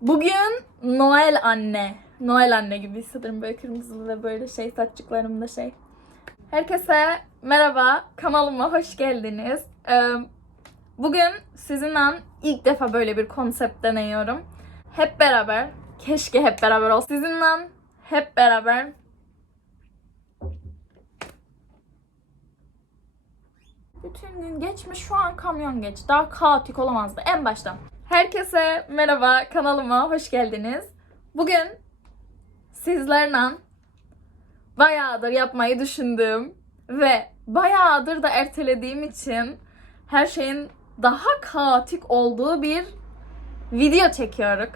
Bugün Noel anne. Noel anne gibi hissederim böyle kırmızılı ve böyle şey saççıklarımda şey. Herkese merhaba, kanalıma hoş geldiniz. Bugün sizinle ilk defa böyle bir konsept deniyorum. Hep beraber, keşke hep beraber olsun. Sizinle hep beraber Bütün gün geçmiş şu an kamyon geç. Daha kaotik olamazdı en baştan. Herkese merhaba kanalıma hoş geldiniz. Bugün sizlerle bayağıdır yapmayı düşündüğüm ve bayağıdır da ertelediğim için her şeyin daha kaotik olduğu bir video çekiyoruz.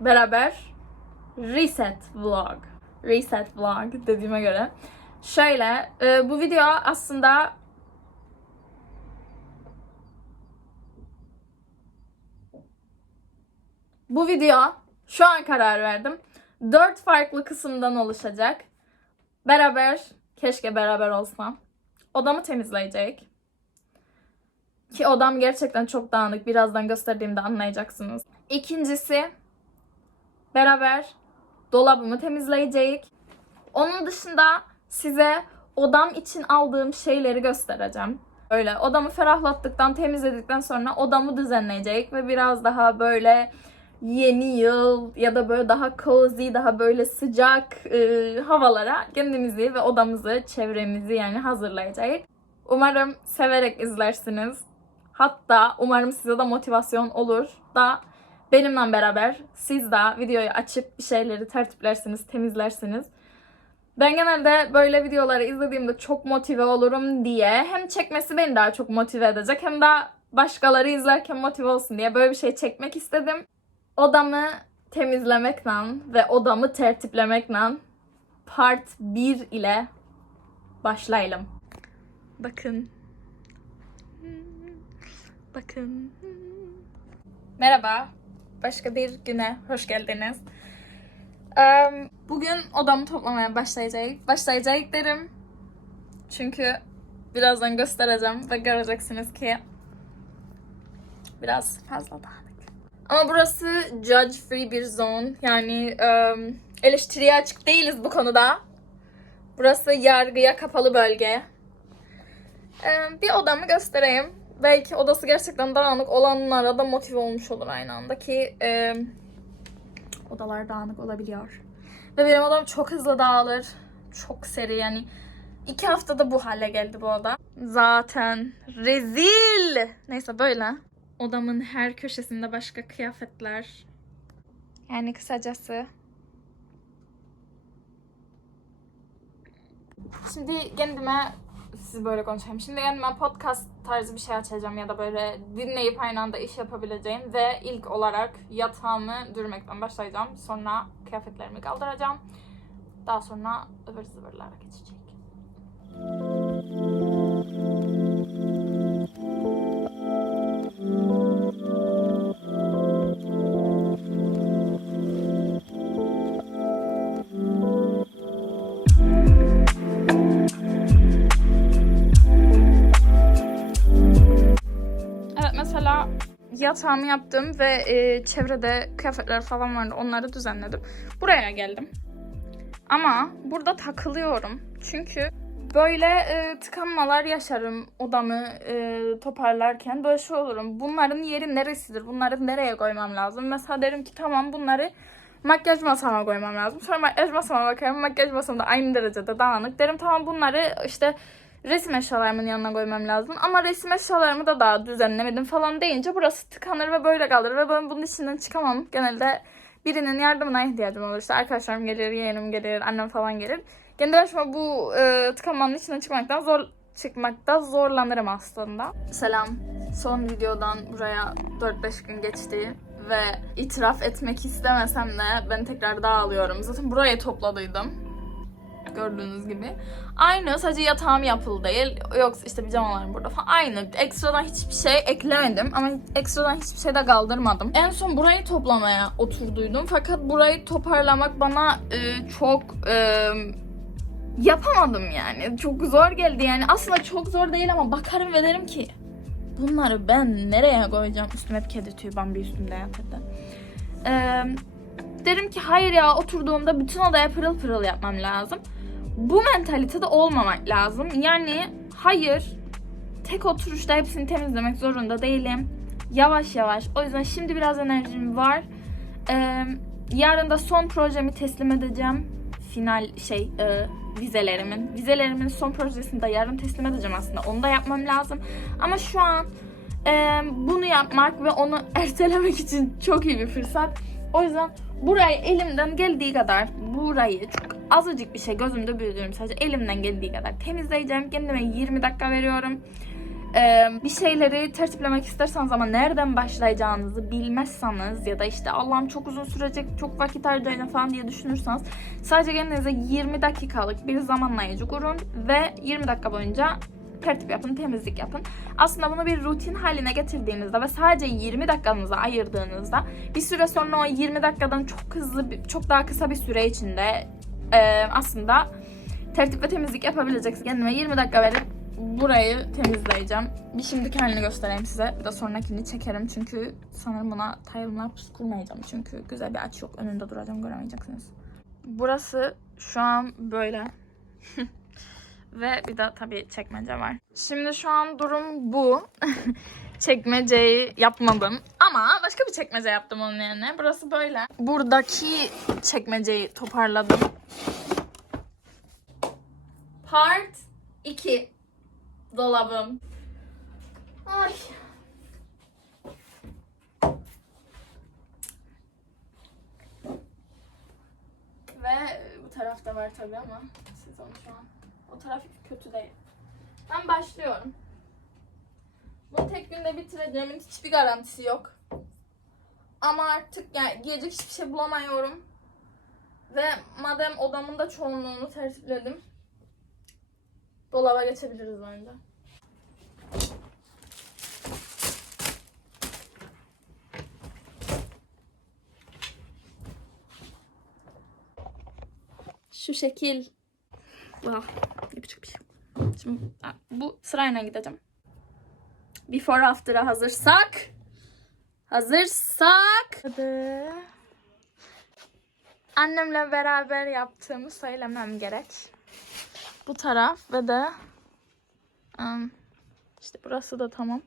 Beraber Reset Vlog. Reset Vlog dediğime göre. Şöyle, e, bu video aslında Bu video şu an karar verdim. Dört farklı kısımdan oluşacak. Beraber, keşke beraber olsam. Odamı temizleyecek. Ki odam gerçekten çok dağınık. Birazdan gösterdiğimde anlayacaksınız. İkincisi, beraber dolabımı temizleyecek. Onun dışında size odam için aldığım şeyleri göstereceğim. Öyle odamı ferahlattıktan, temizledikten sonra odamı düzenleyecek ve biraz daha böyle yeni yıl ya da böyle daha cozy, daha böyle sıcak e, havalara kendimizi ve odamızı, çevremizi yani hazırlayacak. Umarım severek izlersiniz. Hatta umarım size de motivasyon olur da benimle beraber siz de videoyu açıp bir şeyleri tertiplersiniz, temizlersiniz. Ben genelde böyle videoları izlediğimde çok motive olurum diye hem çekmesi beni daha çok motive edecek hem de başkaları izlerken motive olsun diye böyle bir şey çekmek istedim odamı temizlemekle ve odamı tertiplemekle part 1 ile başlayalım. Bakın. Bakın. Merhaba. Başka bir güne hoş geldiniz. Bugün odamı toplamaya başlayacak. Başlayacak derim. Çünkü birazdan göstereceğim ve göreceksiniz ki biraz fazla dağınık. Ama burası judge free bir zone. Yani um, eleştiriye açık değiliz bu konuda. Burası yargıya kapalı bölge. Ee, bir odamı göstereyim. Belki odası gerçekten dağınık olanlara da motive olmuş olur aynı anda ki e, odalar dağınık olabiliyor. Ve benim odam çok hızlı dağılır. Çok seri yani. iki haftada bu hale geldi bu oda. Zaten rezil. Neyse böyle. Odamın her köşesinde başka kıyafetler. Yani kısacası. Şimdi kendime siz böyle konuşayım. Şimdi kendime podcast tarzı bir şey açacağım ya da böyle dinleyip aynı anda iş yapabileceğim ve ilk olarak yatağımı dürmekten başlayacağım. Sonra kıyafetlerimi kaldıracağım. Daha sonra ıvır zıvırlara geçecek. Evet yatağımı yaptım ve e, çevrede kıyafetler falan vardı. Onları düzenledim. Buraya geldim. Ama burada takılıyorum. Çünkü böyle e, tıkanmalar yaşarım odamı e, toparlarken. Böyle şey olurum. Bunların yeri neresidir? Bunları nereye koymam lazım? Mesela derim ki tamam bunları makyaj masama koymam lazım. Sonra makyaj masama bakarım. Makyaj masamda aynı derecede dağınık. Derim tamam bunları işte resim eşyalarımın yanına koymam lazım. Ama resim eşyalarımı da daha düzenlemedim falan deyince burası tıkanır ve böyle kalır. Ve ben bunun içinden çıkamam. Genelde birinin yardımına ihtiyacım olur. İşte arkadaşlarım gelir, yeğenim gelir, annem falan gelir. Kendi başıma bu e, tıkanmanın içinden çıkmaktan zor çıkmakta zorlanırım aslında. Selam. Son videodan buraya 4-5 gün geçti ve itiraf etmek istemesem de ben tekrar dağılıyorum. Zaten burayı topladıydım gördüğünüz gibi. Aynı sadece yatağım yapılı değil. Yoksa işte pijamalarım burada falan. Aynı. Ekstradan hiçbir şey eklemedim. Ama ekstradan hiçbir şey de kaldırmadım. En son burayı toplamaya oturduydum. Fakat burayı toparlamak bana e, çok e, yapamadım yani. Çok zor geldi yani. Aslında çok zor değil ama bakarım ve derim ki bunları ben nereye koyacağım? Üstüme hep kedi tüyü bambi üstümde yatırdı. Ee, derim ki hayır ya oturduğumda bütün odaya pırıl pırıl yapmam lazım. Bu mentalitede olmamak lazım. Yani hayır tek oturuşta hepsini temizlemek zorunda değilim. Yavaş yavaş. O yüzden şimdi biraz enerjim var. Ee, yarın da son projemi teslim edeceğim. Final şey e, vizelerimin. Vizelerimin son projesini de yarın teslim edeceğim aslında. Onu da yapmam lazım. Ama şu an e, bunu yapmak ve onu ertelemek için çok iyi bir fırsat. O yüzden burayı elimden geldiği kadar burayı çok azıcık bir şey gözümde büyüdüğüm sadece elimden geldiği kadar temizleyeceğim. Kendime 20 dakika veriyorum. Ee, bir şeyleri tertiplemek isterseniz ama nereden başlayacağınızı bilmezseniz ya da işte Allah'ım çok uzun sürecek, çok vakit harcayacağım falan diye düşünürseniz sadece kendinize 20 dakikalık bir zamanlayıcı kurun ve 20 dakika boyunca tertip yapın, temizlik yapın. Aslında bunu bir rutin haline getirdiğinizde ve sadece 20 dakikanızı ayırdığınızda bir süre sonra o 20 dakikadan çok hızlı, çok daha kısa bir süre içinde e, aslında tertip ve temizlik yapabileceksiniz. Kendime 20 dakika verip burayı temizleyeceğim. Bir şimdiki halini göstereyim size. Bir de sonrakini çekerim çünkü sanırım buna timelapse kurmayacağım. Çünkü güzel bir açı yok. Önünde duracağım göremeyeceksiniz. Burası şu an böyle. Ve bir de tabii çekmece var. Şimdi şu an durum bu. Çekmeceyi yapmadım. Ama başka bir çekmece yaptım onun yerine. Burası böyle. Buradaki çekmeceyi toparladım. Part 2. Dolabım. Ay. Ve bu tarafta var tabii ama siz onu şu an o taraf kötü değil. Ben başlıyorum. Bunu tek günde bitireceğimin hiçbir garantisi yok. Ama artık yani giyecek hiçbir şey bulamıyorum. Ve madem odamın da çoğunluğunu tertipledim. Dolaba geçebiliriz bence. Şu şekil. Vah, yapacak bir şey. Şimdi ha, bu sırayla gideceğim. Before after'a hazırsak. Hazırsak. Hadi. Annemle beraber yaptığımı söylemem gerek. Bu taraf ve de ım, işte burası da tamam.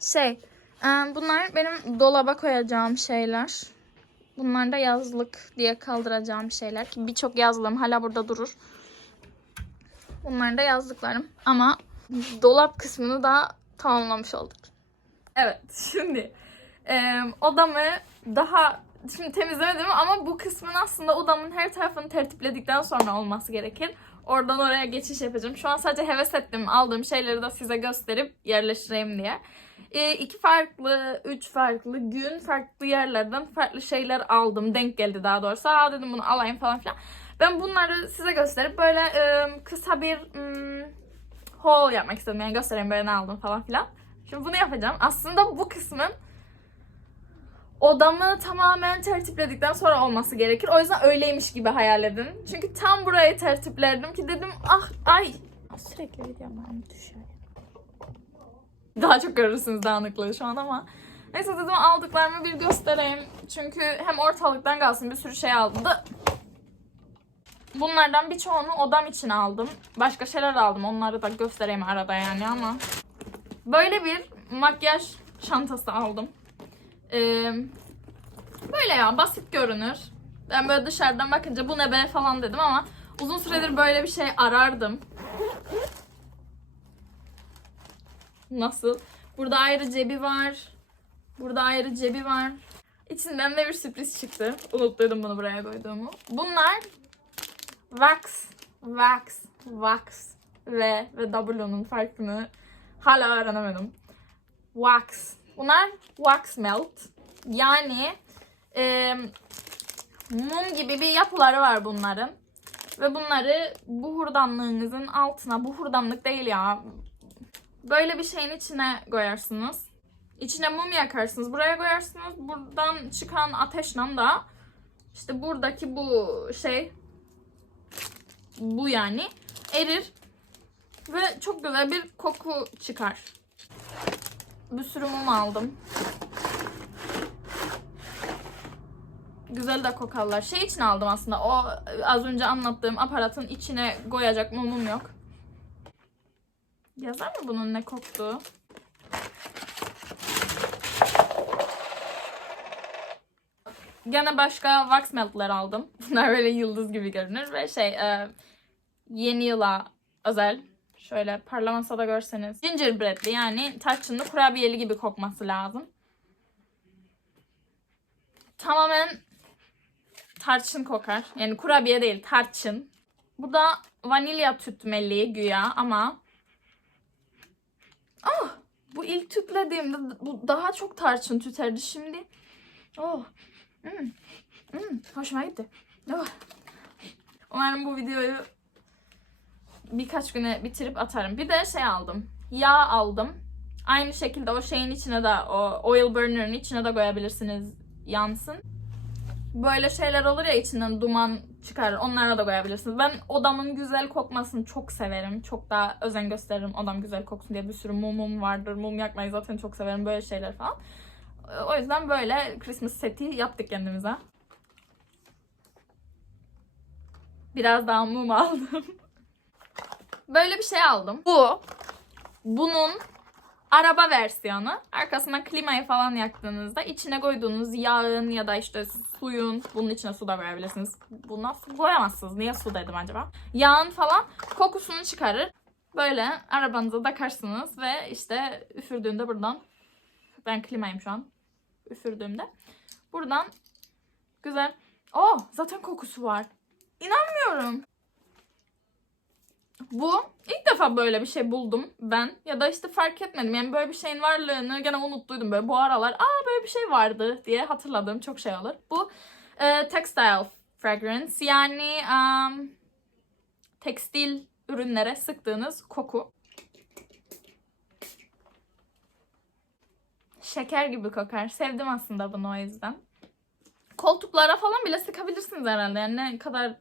Şey, ım, bunlar benim dolaba koyacağım şeyler. Bunlar da yazlık diye kaldıracağım şeyler ki birçok yazlığım hala burada durur. Bunlar da yazlıklarım ama dolap kısmını da tamamlamış olduk. Evet şimdi e, odamı daha şimdi temizlemedim ama bu kısmın aslında odamın her tarafını tertipledikten sonra olması gerekir. Oradan oraya geçiş yapacağım. Şu an sadece heves ettim aldığım şeyleri de size gösterip yerleştireyim diye. E, iki farklı, üç farklı gün farklı yerlerden farklı şeyler aldım. Denk geldi daha doğrusu. Aa dedim bunu alayım falan filan. Ben bunları size gösterip böyle e, kısa bir mm, haul yapmak istedim. Yani göstereyim böyle ne aldım falan filan. Şimdi bunu yapacağım. Aslında bu kısmın odamı tamamen tertipledikten sonra olması gerekir. O yüzden öyleymiş gibi hayal edin. Çünkü tam burayı tertiplerdim ki dedim ah ay sürekli videom düşüyor. Daha çok görürsünüz dağınıklığı şu an ama. Neyse dedim aldıklarımı bir göstereyim. Çünkü hem ortalıktan kalsın bir sürü şey aldım da. Bunlardan birçoğunu odam için aldım. Başka şeyler aldım. Onları da göstereyim arada yani ama. Böyle bir makyaj çantası aldım. Ee, böyle ya basit görünür. Ben böyle dışarıdan bakınca bu ne be falan dedim ama uzun süredir böyle bir şey arardım. Nasıl? Burada ayrı cebi var. Burada ayrı cebi var. İçinden de bir sürpriz çıktı. Unuttuydum bunu buraya koyduğumu. Bunlar Wax, Wax, Wax ve ve W'nun farkını hala öğrenemedim. Wax. Bunlar wax melt. Yani e, mum gibi bir yapıları var bunların. Ve bunları buhurdanlığınızın altına, buhurdanlık değil ya, böyle bir şeyin içine koyarsınız. İçine mum yakarsınız. Buraya koyarsınız. Buradan çıkan ateşle da işte buradaki bu şey bu yani erir ve çok güzel bir koku çıkar. Bir sürü mum aldım. Güzel de kokarlar. Şey için aldım aslında. O az önce anlattığım aparatın içine koyacak mumum yok. Yazar mı bunun ne koktuğu? Gene başka wax melt'ler aldım. Bunlar böyle yıldız gibi görünür ve şey e, yeni yıla özel şöyle parlamasa da görseniz gingerbreadli yani tarçınlı kurabiyeli gibi kokması lazım. Tamamen tarçın kokar. Yani kurabiye değil tarçın. Bu da vanilya tütmeli güya ama Ah, bu ilk tütlediğimde bu daha çok tarçın tüterdi şimdi. Oh. Hmm. Hmm. Hoşuma gitti. Oh. Umarım bu videoyu birkaç güne bitirip atarım. Bir de şey aldım. Yağ aldım. Aynı şekilde o şeyin içine de o oil burner'ın içine de koyabilirsiniz yansın. Böyle şeyler olur ya içinden duman çıkar. Onlara da koyabilirsiniz. Ben odamın güzel kokmasını çok severim. Çok daha özen gösteririm odam güzel koksun diye. Bir sürü mumum vardır. Mum yakmayı zaten çok severim. Böyle şeyler falan. O yüzden böyle Christmas seti yaptık kendimize. Biraz daha mum aldım. Böyle bir şey aldım. Bu bunun araba versiyonu. Arkasına klimayı falan yaktığınızda içine koyduğunuz yağın ya da işte suyun, bunun içine su da koyabilirsiniz. Buna su koyamazsınız. Niye su dedim acaba? Yağın falan kokusunu çıkarır. Böyle arabanıza takarsınız ve işte üfürdüğünde buradan ben klimayım şu an. Üfürdüğümde buradan güzel. Oh zaten kokusu var. İnanmıyorum. Bu ilk defa böyle bir şey buldum ben. Ya da işte fark etmedim. Yani böyle bir şeyin varlığını gene unuttuydum. Böyle bu aralar aa böyle bir şey vardı diye hatırladığım çok şey olur. Bu e, textile fragrance yani um, tekstil ürünlere sıktığınız koku. Şeker gibi kokar. Sevdim aslında bunu o yüzden. Koltuklara falan bile sıkabilirsiniz herhalde. Yani ne kadar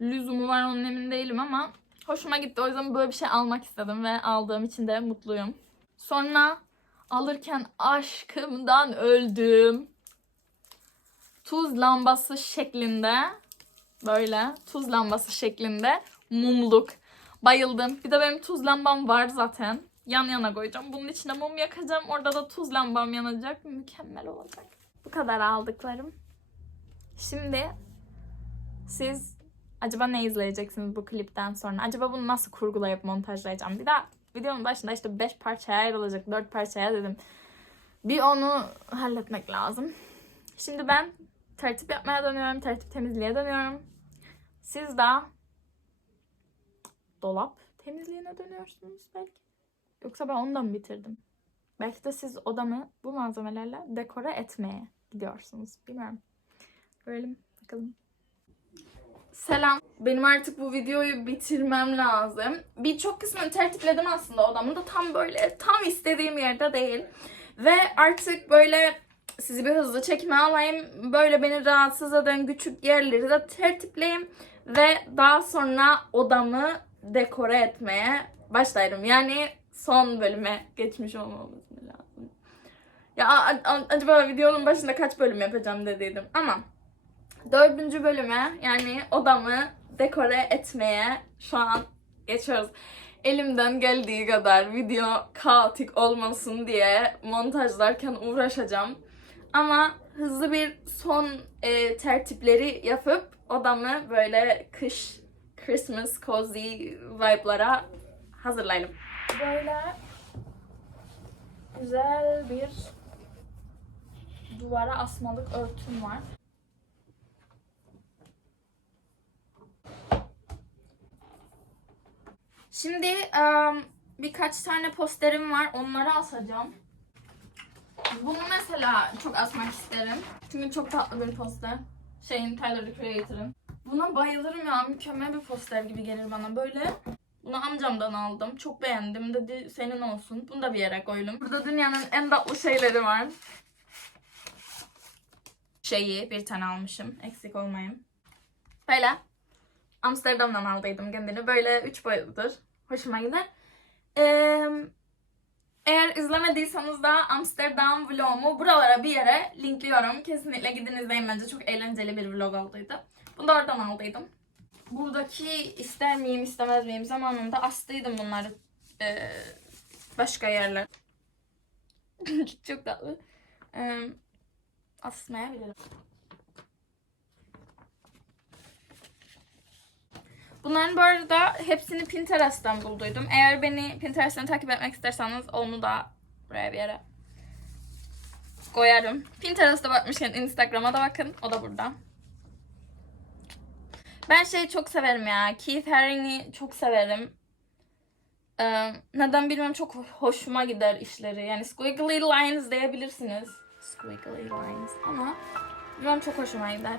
lüzumu var onun emin değilim ama hoşuma gitti. O yüzden böyle bir şey almak istedim ve aldığım için de mutluyum. Sonra alırken aşkımdan öldüm. Tuz lambası şeklinde böyle tuz lambası şeklinde mumluk. Bayıldım. Bir de benim tuz lambam var zaten. Yan yana koyacağım. Bunun içine mum yakacağım. Orada da tuz lambam yanacak. Mükemmel olacak. Bu kadar aldıklarım. Şimdi siz acaba ne izleyeceksiniz bu klipten sonra? Acaba bunu nasıl kurgulayıp montajlayacağım? Bir daha videonun başında işte 5 parçaya ayrılacak, 4 parçaya dedim. Bir onu halletmek lazım. Şimdi ben tertip yapmaya dönüyorum, tertip temizliğe dönüyorum. Siz de dolap temizliğine dönüyorsunuz belki. Yoksa ben onu da mı bitirdim? Belki de siz odamı bu malzemelerle dekore etmeye gidiyorsunuz. Bilmiyorum. Görelim bakalım. Selam. Benim artık bu videoyu bitirmem lazım. Birçok kısmını tertipledim aslında odamın da tam böyle tam istediğim yerde değil. Ve artık böyle sizi bir hızlı çekime alayım. Böyle beni rahatsız eden küçük yerleri de tertipleyeyim. Ve daha sonra odamı dekore etmeye başlarım. Yani son bölüme geçmiş olmamız lazım. Ya acaba videonun başında kaç bölüm yapacağım dediydim ama dördüncü bölüme yani odamı dekore etmeye şu an geçiyoruz. Elimden geldiği kadar video kaotik olmasın diye montajlarken uğraşacağım. Ama hızlı bir son e, tertipleri yapıp odamı böyle kış Christmas cozy vibe'lara hazırlayalım. Böyle güzel bir duvara asmalık örtüm var. Şimdi em, birkaç tane posterim var. Onları asacağım. Bunu mesela çok asmak isterim. Çünkü çok tatlı bir poster. Şeyin Tyler the Creator'ın. Buna bayılırım ya. Mükemmel bir poster gibi gelir bana. Böyle bunu amcamdan aldım. Çok beğendim. Dedi senin olsun. Bunu da bir yere koydum. Burada dünyanın en tatlı şeyleri var. Şeyi bir tane almışım. Eksik olmayayım. Böyle. Amsterdam'dan aldıydım kendini. Böyle üç boyutludur. Hoşuma gider. Ee, Eğer izlemediyseniz de Amsterdam vlogumu buralara bir yere linkliyorum. Kesinlikle gidin izleyin bence. Çok eğlenceli bir vlog olduydu. Bunu da oradan aldıydım. Buradaki ister miyim istemez miyim zamanında astıydım bunları eee, başka yerler. Çok tatlı. Eee asmayabilirim. Bunların bu arada hepsini Pinterest'ten bulduydum. Eğer beni Pinterest'ten takip etmek isterseniz onu da buraya bir yere koyarım. Pinterest'e bakmışken Instagram'a da bakın. O da burada. Ben şeyi çok severim ya. Keith Haring'i çok severim. Ee, neden bilmiyorum çok hoşuma gider işleri. Yani squiggly lines diyebilirsiniz. Squiggly lines ama bilmiyorum çok hoşuma gider.